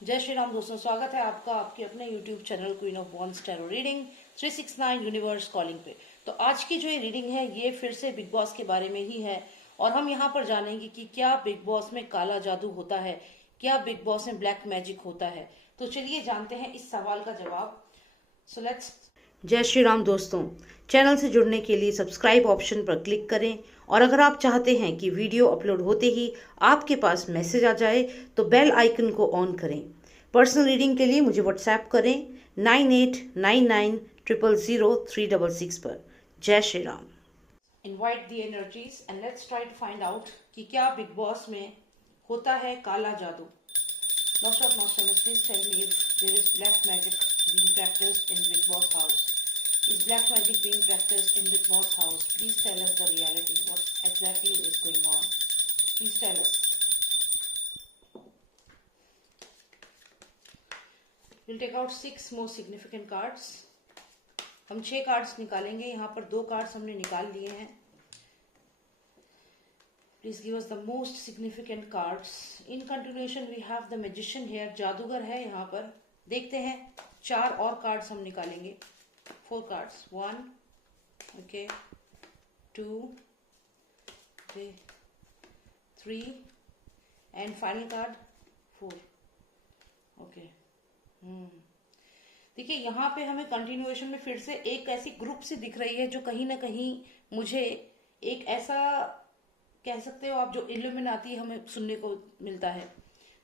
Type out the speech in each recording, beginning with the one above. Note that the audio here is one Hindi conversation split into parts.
जय श्री राम दोस्तों, स्वागत है आपका आपके अपने YouTube channel queen of wands tarot reading 369 universe calling पे। तो आज की जो ये रीडिंग है ये फिर से बिग बॉस के बारे में ही है और हम यहाँ पर जानेंगे कि क्या बिग बॉस में काला जादू होता है, क्या बिग बॉस में ब्लैक मैजिक होता है। तो चलिए जानते हैं इस सवाल का जवाब। So let's. जय श्री राम दोस्तों, चैनल से जुड़ने के लिए सब्सक्राइब ऑप्शन पर क्लिक करें और अगर आप चाहते हैं कि वीडियो अपलोड होते ही आपके पास मैसेज आ जाए तो बेल आइकन को ऑन करें। पर्सनल रीडिंग के लिए मुझे व्हाट्सएप करें 9899000366 पर। जय Shri Ram. Invite the energies and let's try to find out कि क्या बिग बॉस में होता है काला जादू। Most of Nostradamus, please tell me if there is black magic being practiced in Big Boss house. Is black magic being practiced in Big Boss house? Please tell us the reality. What exactly is going on? Please tell us. We'll take out 6 more significant cards. हम 6 कार्ड्स निकालेंगे। यहाँ पर 2 कार्ड्स हमने निकाल लिए हैं। Please give us the most significant cards. In continuation, we have the magician here. जादूगर है यहाँ पर। देखते हैं 4 और कार्ड्स हम निकालेंगे। 4 cards 1, okay, 2, 3 and final card 4. Okay. देखिए यहाँ पे हमें कंटिन्यूएशन में फिर से एक ऐसी ग्रुप सी दिख रही है जो कहीं ना कहीं मुझे एक ऐसा कह सकते हो आप जो इल्यूमिनाती हमें सुनने को मिलता है।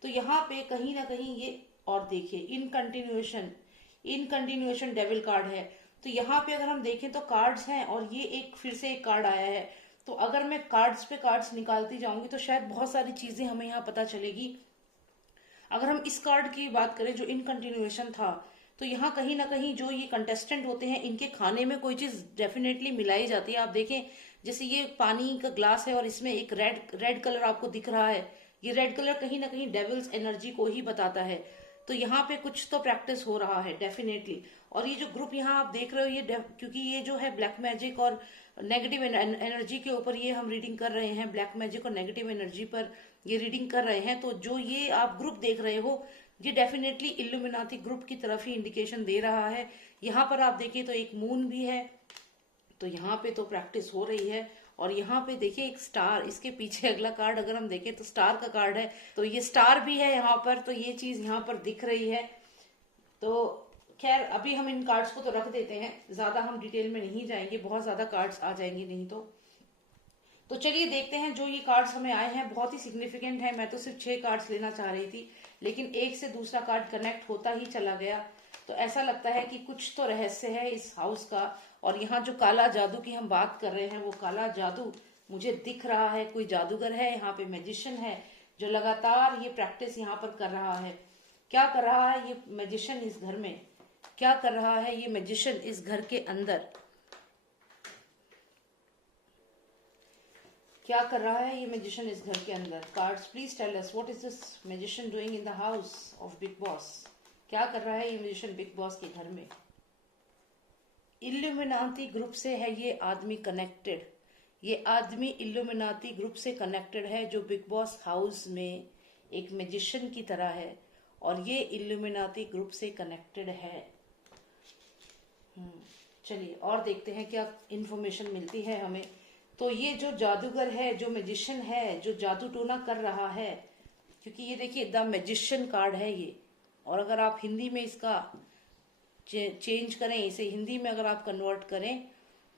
तो यहाँ पे कहीं ना कहीं ये और देखिए इन कंटिन्यूएशन डेविल कार्ड है। तो यहाँ पे अगर हम देखें तो कार्ड्स हैं और ये एक फिर से एक कार्ड आया है। तो अगर मैं कार्ड्स पे कार्ड्स निकालती जाऊंगी तो शायद बहुत सारी चीजें हमें यहाँ पता चलेगी। अगर हम इस कार्ड की बात करें जो इन कंटिन्यूएशन था, तो यहाँ कहीं ना कहीं जो ये कंटेस्टेंट होते हैं इनके खाने में कोई चीज डेफिनेटली मिलाई जाती है। आप देखें जैसे ये पानी का ग्लास है और इसमें एक रेड कलर आपको दिख रहा है। ये रेड कलर कहीं ना कहीं डेविल्स एनर्जी को ही बताता है। तो यहाँ पे कुछ तो प्रैक्टिस हो रहा है डेफिनेटली। और ये जो ग्रुप यहाँ आप देख रहे हो ये क्योंकि ये जो है ब्लैक मैजिक और नेगेटिव एनर्जी के ऊपर ये हम रीडिंग कर रहे हैं, ब्लैक मैजिक और नेगेटिव एनर्जी पर ये रीडिंग कर रहे हैं। तो जो ये आप ग्रुप देख रहे हो ये डेफिनेटली इल्यूमिनाती ग्रुप की तरफ ही इंडिकेशन दे रहा है। यहाँ पर आप देखिए तो एक मून भी है, तो यहाँ पे तो प्रैक्टिस हो रही है। और यहाँ पे देखिए एक स्टार, इसके पीछे अगला कार्ड अगर हम देखें तो स्टार का कार्ड है, तो ये स्टार भी है यहाँ पर। तो ये चीज यहाँ पर दिख रही है। तो खैर अभी हम इन कार्ड्स को तो रख देते हैं, ज्यादा हम डिटेल में नहीं जाएंगे, बहुत ज्यादा कार्ड्स आ जाएंगे नहीं तो चलिए देखते हैं जो ये कार्ड्स हमें आए हैं बहुत ही सिग्निफिकेंट है। मैं तो सिर्फ 6 कार्ड्स लेना चाह रही थी लेकिन एक से दूसरा कार्ड कनेक्ट होता ही चला गया। तो ऐसा लगता है कि कुछ तो रहस्य है इस हाउस का। और यहाँ जो काला जादू की हम बात कर रहे हैं वो काला जादू मुझे दिख रहा है। कोई जादूगर है यहाँ पे, मैजिशियन है जो लगातार ये प्रैक्टिस यहाँ पर कर रहा है। क्या कर रहा है ये मैजिशियन इस घर में, क्या कर रहा है ये मैजिशियन इस घर के अंदर, क्या कर रहा है ये मैजिशियन इस घर के अंदर। Cards please tell us what is this magician doing in the house of Bigg Boss. क्या कर रहा है ये मैजिशियन बिग बॉस के घर में। इल्यूमिनाती ग्रुप से है ये आदमी कनेक्टेड। ये आदमी इल्यूमिनाती ग्रुप से कनेक्टेड है जो बिग बॉस हाउस में एक मैजिशियन की तरह है और ये इल्यूमिनाती ग्रुप से कनेक्टेड है। चलिए और देखते हैं क्या इंफॉर्मेशन मिलती है हमें। तो ये जो जादूगर है, जो मैजिशियन है, जो जादू टोना कर रहा है, क्योंकि ये देखिए द मैजिशियन कार्ड है ये। और अगर आप हिंदी में इसका चेंज करें, इसे हिंदी में अगर आप कन्वर्ट करें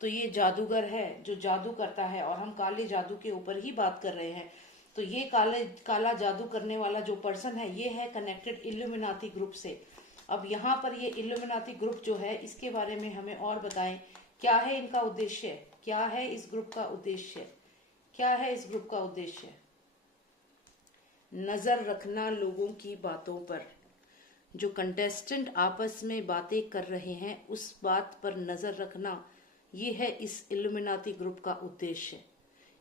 तो ये जादूगर है जो जादू करता है। और हम काले जादू के ऊपर ही बात कर रहे हैं। तो ये काला जादू करने वाला जो पर्सन है ये है कनेक्टेड इल्यूमिनाती ग्रुप से। अब यहाँ पर ये इल्यूमिनाती ग्रुप जो है इसके बारे में हमें और बताएं, क्या है इनका उद्देश्य, क्या है इस ग्रुप का उद्देश्य, क्या है इस ग्रुप का उद्देश्य। नजर रखना लोगों की बातों पर। जो कंटेस्टेंट आपस में बातें कर रहे हैं उस बात पर नजर रखना, ये है इस इल्यूमिनाती ग्रुप का उद्देश्य।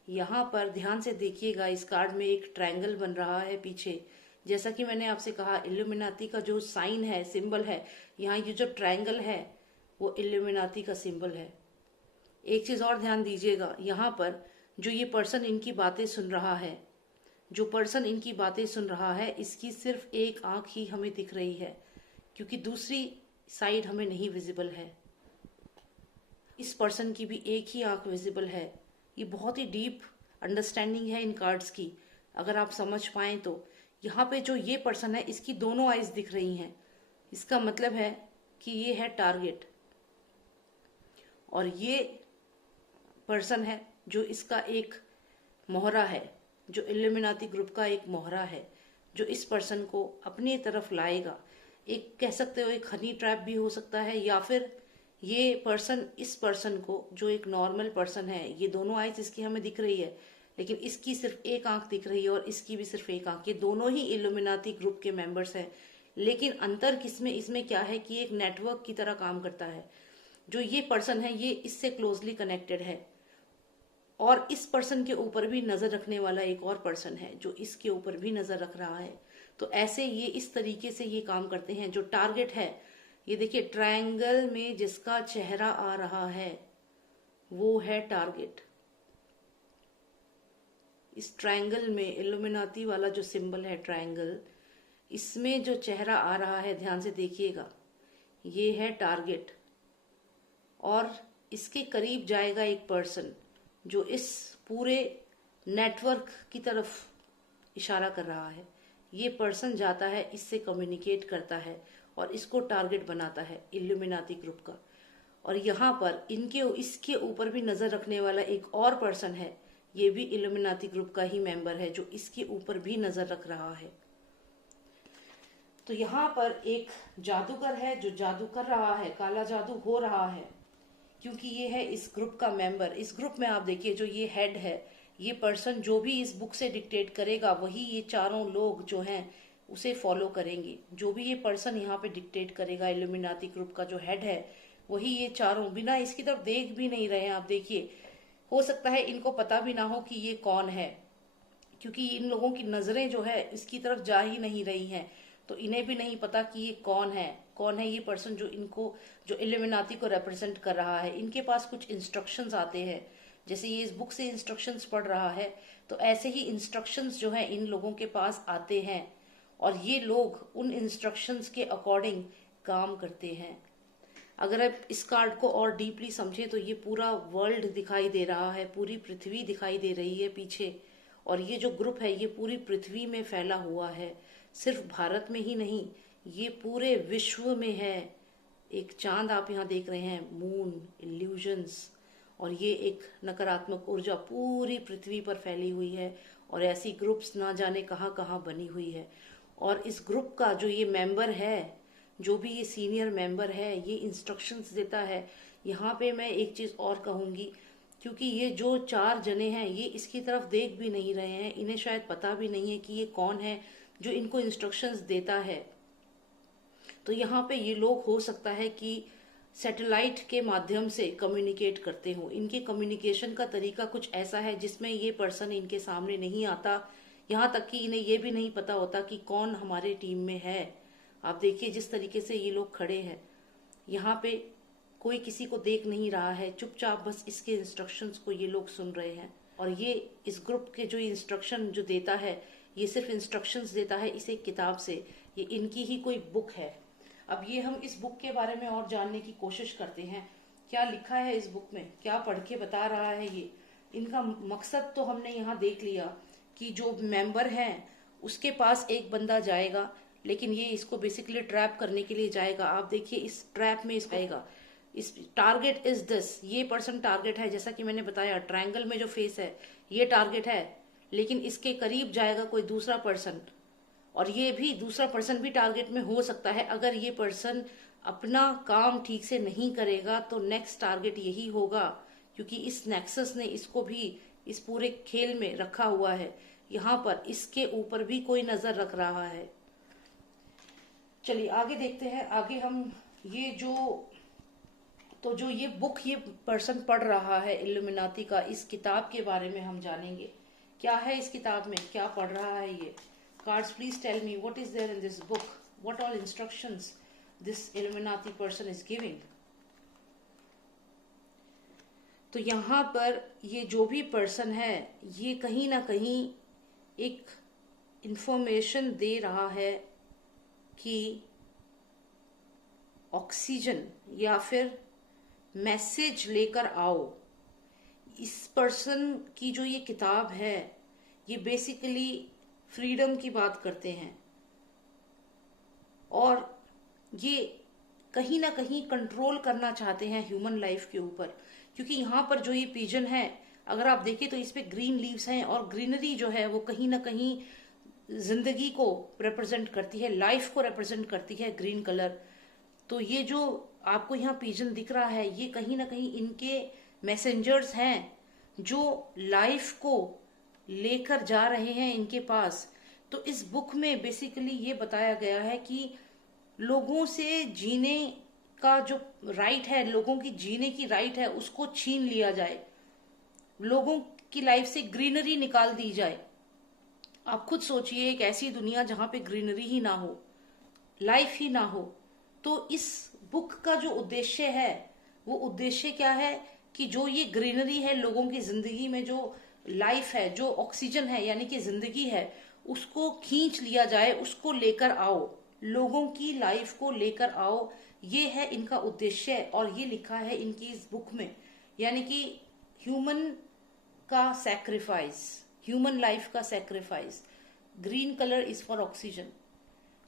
यहाँ पर ध्यान से देखिएगा, इस कार्ड में एक ट्रायंगल बन रहा है पीछे। जैसा कि मैंने आपसे कहा इल्यूमिनाती का जो साइन है, सिंबल है, यहाँ ये जो ट्रायंगल है वो इल्यूमिनाती का सिंबल है। एक चीज और ध्यान दीजिएगा, यहाँ पर जो ये पर्सन इनकी बातें सुन रहा है जो पर्सन इनकी बातें सुन रहा है, इसकी सिर्फ एक आंख ही हमें दिख रही है, क्योंकि दूसरी साइड हमें नहीं विजिबल है। इस पर्सन की भी एक ही आंख विजिबल है। ये बहुत ही डीप अंडरस्टैंडिंग है इन कार्ड्स की, अगर आप समझ पाएं तो। यहाँ पे जो ये पर्सन है, इसकी दोनों आइज दिख रही हैं। इसका मतलब है कि ये है टारगेट, और ये पर्सन है जो इसका एक मोहरा है, जो इल्यूमिनाती ग्रुप का एक मोहरा है, जो इस पर्सन को अपनी तरफ लाएगा। एक कह सकते हो एक हनी ट्रैप भी हो सकता है, या फिर ये पर्सन इस पर्सन को, जो एक नॉर्मल पर्सन है, ये दोनों आइज इसकी हमें दिख रही है, लेकिन इसकी सिर्फ एक आंख दिख रही है और इसकी भी सिर्फ एक आंख। ये दोनों ही इल्यूमिनाती ग्रुप के मेंबर्स हैं, लेकिन अंतर किसमें इसमें क्या है कि एक नेटवर्क की तरह काम करता है। जो ये पर्सन है, ये इससे क्लोजली कनेक्टेड है, और इस पर्सन के ऊपर भी नजर रखने वाला एक और पर्सन है जो इसके ऊपर भी नजर रख रहा है। तो ऐसे ये इस तरीके से ये काम करते हैं। जो टारगेट है, ये देखिए ट्रायंगल में जिसका चेहरा आ रहा है वो है टारगेट। इस ट्रायंगल में इल्यूमिनाती वाला जो सिंबल है ट्रायंगल, इसमें जो चेहरा आ रहा है, ध्यान से देखिएगा, ये है टारगेट। और इसके करीब जाएगा एक पर्सन जो इस पूरे नेटवर्क की तरफ इशारा कर रहा है। ये पर्सन जाता है, इससे कम्युनिकेट करता है और इसको टारगेट बनाता है इल्यूमिनाती ग्रुप का। और यहाँ पर इसके ऊपर भी नजर रखने वाला एक और पर्सन है, ये भी इल्यूमिनाती ग्रुप का ही मेंबर है, जो इसके ऊपर भी नजर रख रहा है। तो यहाँ पर एक जादूगर है जो जादू कर रहा है, काला जादू हो रहा है, क्योंकि ये है इस ग्रुप का मेंबर। इस ग्रुप में आप देखिए जो ये हेड है, ये पर्सन जो भी इस बुक से डिक्टेट करेगा, वही ये चारों लोग जो हैं उसे फॉलो करेंगे। जो भी ये पर्सन यहाँ पे डिक्टेट करेगा, इल्यूमिनाती ग्रुप का जो हेड है, वही ये चारों बिना इसकी तरफ देख भी नहीं रहे हैं। आप देखिए, हो सकता है इनको पता भी ना हो कि ये कौन है, क्योंकि इन लोगों की नजरें जो है इसकी तरफ जा ही नहीं रही हैं। तो इन्हें भी नहीं पता कि ये कौन है ये पर्सन जो इल्यूमिनाती को रिप्रेजेंट कर रहा है। इनके पास कुछ इंस्ट्रक्शंस आते हैं, जैसे ये इस बुक से इंस्ट्रक्शंस पढ़ रहा है, तो ऐसे ही इंस्ट्रक्शंस जो है इन लोगों के पास आते हैं, और ये लोग उन इंस्ट्रक्शंस के अकॉर्डिंग काम करते हैं। अगर आप इस कार्ड को और डीपली समझें तो ये पूरा वर्ल्ड दिखाई दे रहा है, पूरी पृथ्वी दिखाई दे रही है पीछे, और ये जो ग्रुप है ये पूरी पृथ्वी में फैला हुआ है। सिर्फ भारत में ही नहीं, ये पूरे विश्व में है। एक चांद आप यहाँ देख रहे हैं, मून, इल्यूजन्स, और ये एक नकारात्मक ऊर्जा पूरी पृथ्वी पर फैली हुई है, और ऐसी ग्रुप्स ना जाने कहाँ कहाँ बनी हुई है। और इस ग्रुप का जो ये मेंबर है, जो भी ये सीनियर मेंबर है, ये इंस्ट्रक्शंस देता है। यहाँ पे मैं एक चीज और कहूंगी, क्योंकि ये जो 4 जने हैं ये इसकी तरफ देख भी नहीं रहे हैं, इन्हें शायद पता भी नहीं है कि ये कौन है जो इनको इंस्ट्रक्शंस देता है। तो यहाँ पे ये लोग हो सकता है कि सैटेलाइट के माध्यम से कम्युनिकेट करते हो। इनके कम्युनिकेशन का तरीका कुछ ऐसा है जिसमें ये पर्सन इनके सामने नहीं आता, यहाँ तक कि इन्हें ये भी नहीं पता होता कि कौन हमारे टीम में है। आप देखिए जिस तरीके से ये लोग खड़े हैं, यहाँ पे कोई किसी को देख नहीं रहा है, चुपचाप बस इसके इंस्ट्रक्शंस को ये लोग सुन रहे हैं। और ये इस ग्रुप के जो इंस्ट्रक्शन जो देता है, ये सिर्फ इंस्ट्रक्शंस देता है इस एक किताब से, ये इनकी ही कोई बुक है। अब ये हम इस बुक के बारे में और जानने की कोशिश करते हैं, क्या लिखा है इस बुक में, क्या पढ़ के बता रहा है ये। इनका मकसद तो हमने यहाँ देख लिया कि जो मेंबर हैं उसके पास एक बंदा जाएगा, लेकिन ये इसको बेसिकली ट्रैप करने के लिए जाएगा। आप देखिए इस ट्रैप में इसको आएगा, इस टारगेट इज दिस, ये पर्सन टारगेट है। जैसा कि मैंने बताया, ट्रायंगल में जो फेस है ये टारगेट है, लेकिन इसके करीब जाएगा कोई दूसरा पर्सन, और ये भी दूसरा पर्सन भी टारगेट में हो सकता है। अगर ये पर्सन अपना काम ठीक से नहीं करेगा तो नेक्स्ट टारगेट यही होगा, क्योंकि इस नेक्सस ने इसको भी इस पूरे खेल में रखा हुआ है। यहाँ पर इसके ऊपर भी कोई नजर रख रहा है। चलिए आगे देखते हैं। आगे हम ये जो ये बुक ये पर्सन पढ़ रहा है इल्यूमिनाती का, इस किताब के बारे में हम जानेंगे। क्या है इस किताब में, क्या पढ़ रहा है ये। Cards, please tell me what is there in this book, what all instructions this Illuminati person is giving. तो यहाँ पर ये जो भी पर्सन है, ये कहीं ना कहीं एक इंफॉर्मेशन दे रहा है कि ऑक्सीजन या फिर मैसेज लेकर आओ। इस पर्सन की जो ये किताब है ये बेसिकली फ्रीडम की बात करते हैं और ये कहीं ना कहीं कंट्रोल करना चाहते हैं ह्यूमन लाइफ के ऊपर, क्योंकि यहाँ पर जो ये पिजन है अगर आप देखें तो इस पे ग्रीन लीव्स हैं और ग्रीनरी जो है वो कहीं ना कहीं जिंदगी को रिप्रेजेंट करती है, लाइफ को रिप्रेजेंट करती है ग्रीन कलर। तो ये जो आपको यहाँ पिजन दिख रहा है ये कहीं ना कहीं इनके मैसेंजर्स हैं जो लाइफ को लेकर जा रहे हैं इनके पास। तो इस बुक में बेसिकली ये बताया गया है कि लोगों से जीने का जो राइट है, लोगों की जीने की राइट है, उसको छीन लिया जाए, लोगों की लाइफ से ग्रीनरी निकाल दी जाए। आप खुद सोचिए एक ऐसी दुनिया जहां पे ग्रीनरी ही ना हो, लाइफ ही ना हो। तो इस बुक का जो उद्देश्य है वो उद्देश्य क्या है कि जो ये ग्रीनरी है लोगों की जिंदगी में, जो लाइफ है, जो ऑक्सीजन है यानी कि जिंदगी है, उसको खींच लिया जाए, उसको लेकर आओ, लोगों की लाइफ को लेकर आओ। ये है इनका उद्देश्य और ये लिखा है इनकी इस बुक में। यानी कि ह्यूमन का सैक्रिफाइस, ह्यूमन लाइफ का sacrifice, green colour is for oxygen.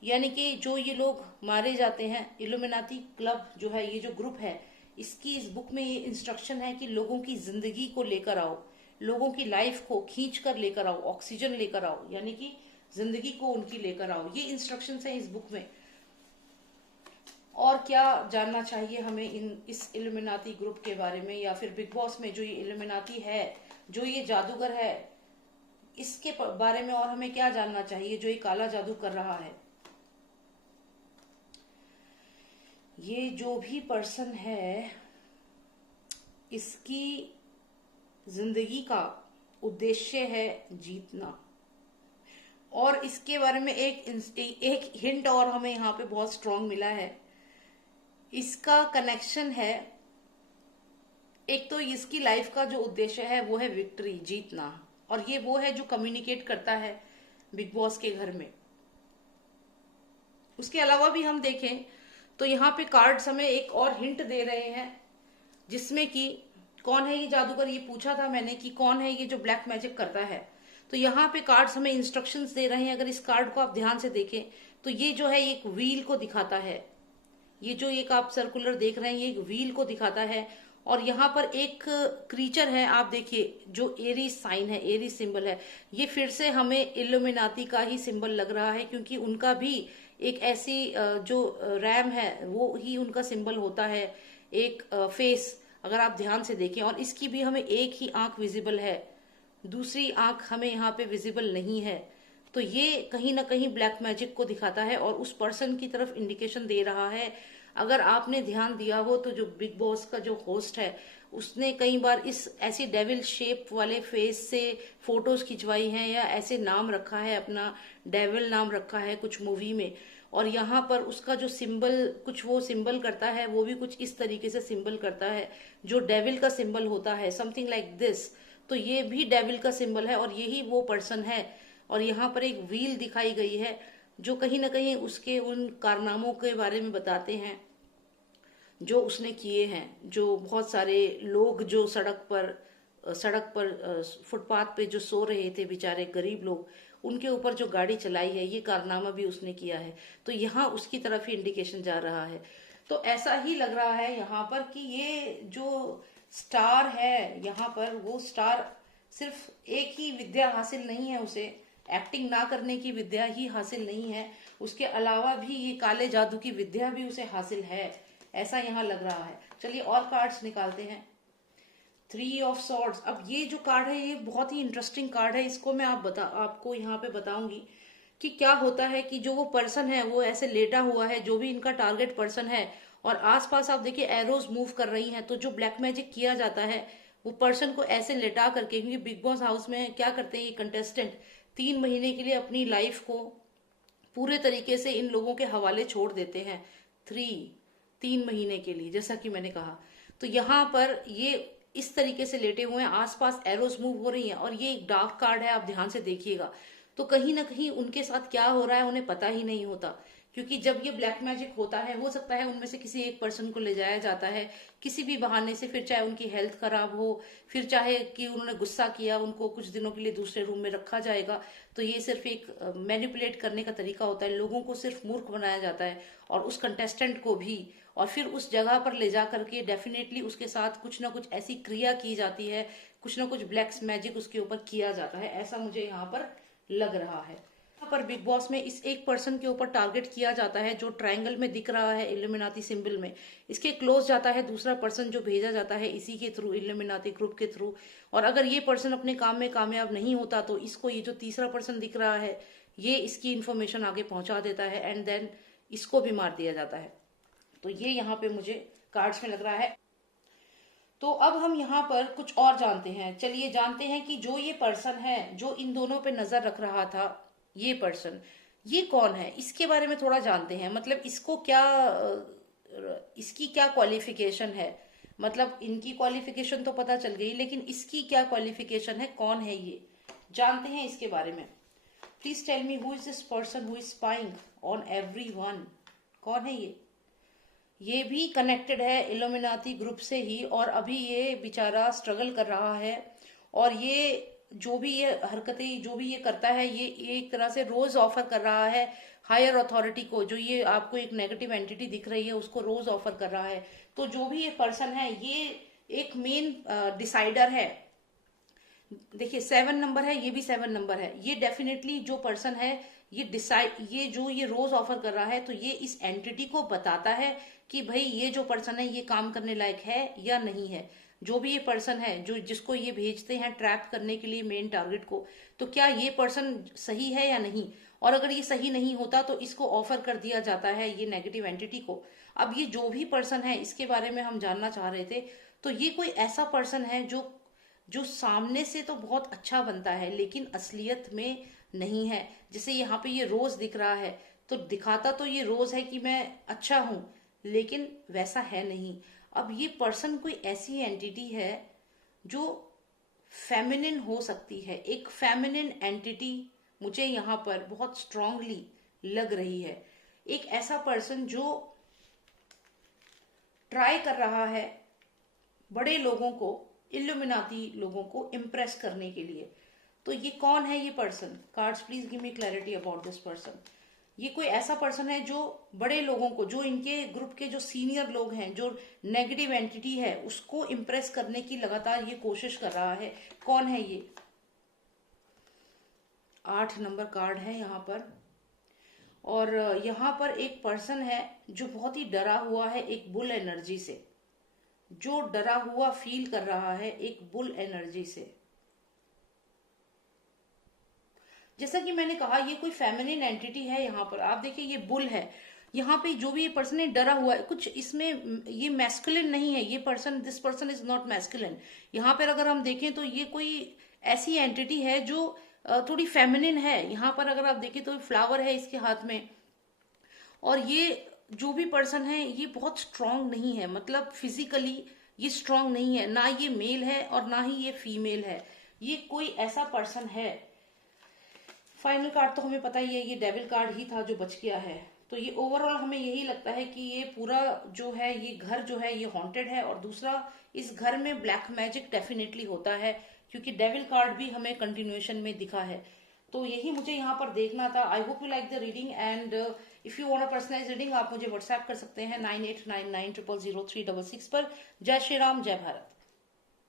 यानी कि जो ये लोग मारे जाते हैं, इल्यूमिनाती क्लब जो है, ये जो ग्रुप है, इसकी इस बुक में ये इंस्ट्रक्शन है कि लोगों की जिंदगी को लेकर आओ, लोगों की लाइफ को खींच कर लेकर आओ, ऑक्सीजन लेकर आओ, यानी कि जिंदगी को उनकी लेकर आओ। ये इंस्ट्रक्शंस हैं इस बुक में। और क्या जानना चाहिए हमें इस इल्यूमिनाती ग्रुप के बारे में, या फिर बिग बॉस में जो ये इल्यूमिनाती है, जो ये जादूगर है, इसके बारे में और हमें क्या जानना चाहिए जो ये काला जादू कर रहा है। ये जो भी पर्सन है इसकी जिंदगी का उद्देश्य है जीतना। और इसके बारे में एक हिंट और हमें यहाँ पे बहुत स्ट्रांग मिला है। इसका कनेक्शन है, एक तो इसकी लाइफ का जो उद्देश्य है वो है विक्ट्री, जीतना, और ये वो है जो कम्युनिकेट करता है बिग बॉस के घर में। उसके अलावा भी हम देखें तो यहाँ पे कार्ड्स हमें एक और हिंट दे रहे हैं, जिसमें कि कौन है ये जादूगर, ये पूछा था मैंने कि कौन है ये जो ब्लैक मैजिक करता है। तो यहाँ पे कार्ड्स हमें इंस्ट्रक्शंस दे रहे हैं। अगर इस कार्ड को आप ध्यान से देखें तो ये जो है एक व्हील को दिखाता है। ये जो एक आप सर्कुलर देख रहे हैं ये एक व्हील को दिखाता है। और यहाँ पर एक क्रीचर है, आप देखिए, जो एरीज साइन है, एरीज सिंबल है। ये फिर से हमें इल्यूमिनाती का ही सिंबल लग रहा है, क्योंकि उनका भी एक ऐसी जो रैम है वो ही उनका सिंबल होता है, एक फेस, अगर आप ध्यान से देखें। और इसकी भी हमें एक ही आंख विजिबल है, दूसरी आंख हमें यहाँ पे विजिबल नहीं है। तो ये कहीं ना कहीं ब्लैक मैजिक को दिखाता है और उस पर्सन की तरफ इंडिकेशन दे रहा है। अगर आपने ध्यान दिया हो तो जो बिग बॉस का जो होस्ट है उसने कई बार इस ऐसी डेविल शेप वाले फेस से फोटोज खिंचवाई हैं, या ऐसे नाम रखा है, अपना डेविल नाम रखा है कुछ मूवी में। और यहाँ पर उसका जो सिंबल, कुछ वो सिंबल करता है, वो भी कुछ इस तरीके से सिंबल करता है जो डेविल का सिंबल होता है, समथिंग लाइक दिस। तो ये भी डेविल का सिंबल है और यही वो पर्सन है। और यहाँ पर एक व्हील दिखाई गई है जो कहीं ना कहीं उसके उन कारनामों के बारे में बताते हैं जो उसने किए हैं। जो बहुत सारे लोग जो सड़क पर फुटपाथ पे जो सो रहे थे, बेचारे गरीब लोग, उनके ऊपर जो गाड़ी चलाई है, ये कारनामा भी उसने किया है। तो यहाँ उसकी तरफ ही इंडिकेशन जा रहा है। तो ऐसा ही लग रहा है यहाँ पर कि ये जो स्टार है यहाँ पर, वो स्टार सिर्फ एक ही विद्या हासिल नहीं है उसे, एक्टिंग ना करने की विद्या ही हासिल नहीं है, उसके अलावा भी ये काले जादू की विद्या भी उसे हासिल है, ऐसा यहाँ लग रहा है। चलिए और कार्ड्स निकालते हैं। 3 ऑफ सॉर्ड्स। अब ये जो कार्ड है ये बहुत ही इंटरेस्टिंग कार्ड है। इसको मैं आपको यहाँ पे बताऊंगी कि क्या होता है कि जो वो पर्सन है वो ऐसे लेटा हुआ है, जो भी इनका टारगेट पर्सन है, और आसपास आप देखिए एरोज मूव कर रही हैं। तो जो ब्लैक मैजिक किया जाता है वो पर्सन को ऐसे लेटा करके, क्योंकि बिग बॉस हाउस में क्या करते हैं ये कंटेस्टेंट 3 महीने के लिए अपनी लाइफ को पूरे तरीके से इन लोगों के हवाले छोड़ देते हैं। 3 महीने के लिए, जैसा कि मैंने कहा। तो यहाँ पर ये इस तरीके से लेटे हुए हैं, आसपास एरोस मूव हो रही हैं, और ये एक डार्क कार्ड है, आप ध्यान से देखिएगा। तो कहीं ना कहीं उनके साथ क्या हो रहा है उन्हें पता ही नहीं होता। क्योंकि जब ये ब्लैक मैजिक होता है, हो सकता है उनमें से किसी एक पर्सन को ले जाया जाता है किसी भी बहाने से, फिर चाहे उनकी हेल्थ खराब हो, फिर चाहे कि उन्होंने गुस्सा किया, उनको कुछ दिनों के लिए दूसरे रूम में रखा जाएगा। तो ये सिर्फ एक मैनिपुलेट करने का तरीका होता है, लोगों को सिर्फ मूर्ख बनाया जाता है, और उस कंटेस्टेंट को भी। और फिर उस जगह पर ले जा करके डेफिनेटली उसके साथ कुछ ना कुछ ऐसी क्रिया की जाती है, कुछ ना कुछ ब्लैक मैजिक उसके ऊपर किया जाता है, ऐसा मुझे यहाँ पर लग रहा है। यहाँ पर बिग बॉस में इस एक पर्सन के ऊपर टारगेट किया जाता है जो ट्रायंगल में दिख रहा है इल्यूमिनाती सिंबल में, इसके क्लोज जाता है दूसरा पर्सन जो भेजा जाता है इसी के थ्रू, इल्यूमिनाती ग्रुप के थ्रू। और अगर ये पर्सन अपने काम में कामयाब नहीं होता तो इसको ये जो तीसरा पर्सन दिख रहा है ये इसकी इन्फॉर्मेशन आगे पहुंचा देता है, एंड देन इसको भी मार दिया जाता है। तो ये यहाँ पे मुझे कार्ड्स में लग रहा है। तो अब हम यहाँ पर कुछ और जानते हैं। चलिए जानते हैं कि जो ये पर्सन है जो इन दोनों पे नजर रख रहा था, ये पर्सन ये कौन है, इसके बारे में थोड़ा जानते हैं। मतलब इसको क्या इसकी क्या क्वालिफिकेशन है, मतलब इनकी क्वालिफिकेशन तो पता चल गई, लेकिन इसकी क्या क्वालिफिकेशन है, कौन है ये, जानते हैं इसके बारे में। Please tell me who is this person who is spying on everyone. कौन है ये भी कनेक्टेड है इल्यूमिनाती ग्रुप से ही, और अभी ये बेचारा स्ट्रगल कर रहा है। और ये जो भी ये हरकतें जो भी ये करता है, ये एक तरह से रोज ऑफर कर रहा है हायर अथॉरिटी को, जो ये आपको एक नेगेटिव एंटिटी दिख रही है उसको रोज ऑफर कर रहा है। तो जो भी ये पर्सन है ये एक मेन डिसाइडर है। देखिए 7 नंबर है, ये भी 7 नंबर है। ये डेफिनेटली जो पर्सन है ये डिसाइड, ये जो ये रोज ऑफर कर रहा है तो ये इस एंटिटी को बताता है कि भाई ये जो पर्सन है ये काम करने लायक है या नहीं है। जो भी ये पर्सन है जो जिसको ये भेजते हैं ट्रैप करने के लिए मेन टारगेट को, तो क्या ये पर्सन सही है या नहीं। और अगर ये सही नहीं होता तो इसको ऑफर कर दिया जाता है ये नेगेटिव एंटिटी को। अब ये जो भी पर्सन है इसके बारे में हम जानना चाह रहे थे। तो ये कोई ऐसा पर्सन है जो जो सामने से तो बहुत अच्छा बनता है लेकिन असलियत में नहीं है। जैसे यहाँ पे ये रोज दिख रहा है तो दिखाता तो ये रोज है कि मैं अच्छा हूं, लेकिन वैसा है नहीं। अब ये पर्सन कोई ऐसी एंटिटी है जो फेमिनिन हो सकती है, एक फेमिनिन एंटिटी मुझे यहाँ पर बहुत स्ट्रांगली लग रही है। एक ऐसा पर्सन जो ट्राई कर रहा है बड़े लोगों को, इल्यूमिनाती लोगों को इम्प्रेस करने के लिए। तो ये कौन है ये person? Cards please give me clarity about this person. ये कोई ऐसा पर्सन है जो बड़े लोगों को, जो इनके ग्रुप के जो सीनियर लोग हैं, जो नेगेटिव एंटिटी है उसको इम्प्रेस करने की लगातार ये कोशिश कर रहा है। कौन है ये? 8 नंबर कार्ड है यहाँ पर। और यहाँ पर एक पर्सन है जो बहुत ही डरा हुआ है एक बुल एनर्जी से, जो डरा हुआ फील कर रहा है एक बुल एनर्जी से। जैसा कि मैंने कहा ये कोई फेमिनिन एंटिटी है। यहाँ पर आप देखिए ये बुल है, यहाँ पे जो भी ये पर्सन है डरा हुआ है, कुछ इसमें ये मैस्कुलिन नहीं है। ये person, this person is not masculine. यहाँ पर अगर हम देखें तो ये कोई ऐसी एंटिटी है जो थोड़ी फेमिनिन है। यहाँ पर अगर आप देखें तो फ्लावर है इसके हाथ में, और ये जो भी पर्सन है ये बहुत स्ट्रांग नहीं है, मतलब फिजिकली ये स्ट्रांग नहीं है, ना ये मेल है और ना ही ये फीमेल है। ये कोई ऐसा पर्सन है। फाइनल कार्ड तो हमें पता ही है, ये डेविल कार्ड ही था जो बच गया है। तो ये ओवरऑल हमें यही लगता है कि ये पूरा जो है ये घर जो है ये हॉन्टेड है। और दूसरा, इस घर में ब्लैक मैजिक डेफिनेटली होता है, क्योंकि डेविल कार्ड भी हमें कंटिन्यूएशन में दिखा है। तो यही मुझे यहाँ पर देखना था। I hope you like the reading, and if you want a personalise reading आप मुझे व्हाट्सएप कर सकते हैं 9899000366 पर। जय श्री राम, जय भारत।